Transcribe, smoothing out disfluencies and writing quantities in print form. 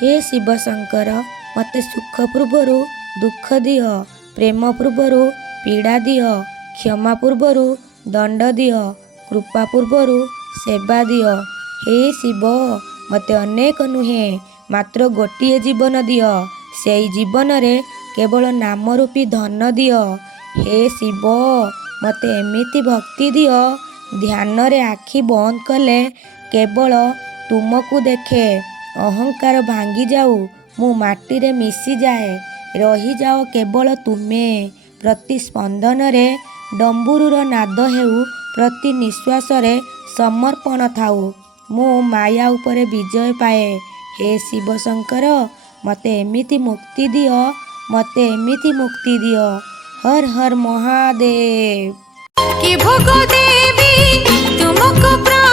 हे शिव शंकर मते सुख पूर्वरु दुख दियो, प्रेम पूर्वरु पीड़ा दियो, क्षमा पूर्वरु दंड दियो, कृपा पूर्वरु सेवा दियो। हे शिव मते अनेक नुहे मात्र गोटिए जीवन दियो, सेई जीवन रे केवल नाम रूपी धन दियो। हे शिव मते एमिति भक्ति दियो, ध्यान रे आखि बंद कले केवल तुमको देखे, अहंकार भांगी जाऊ, मु माटी रे मिसी जाए, रही जाओ केवल तुमे। प्रति स्पंदन रे डंबुरुर नाद हेउ, प्रति निश्वास रे समर्पण थाऊ, मु माया उपरे विजय पाए। हे शिव शंकर मते एमिति मुक्ति दियो, मते एमिति मुक्ति दियो। हर हर महादेव। कि भोग देवी तुमको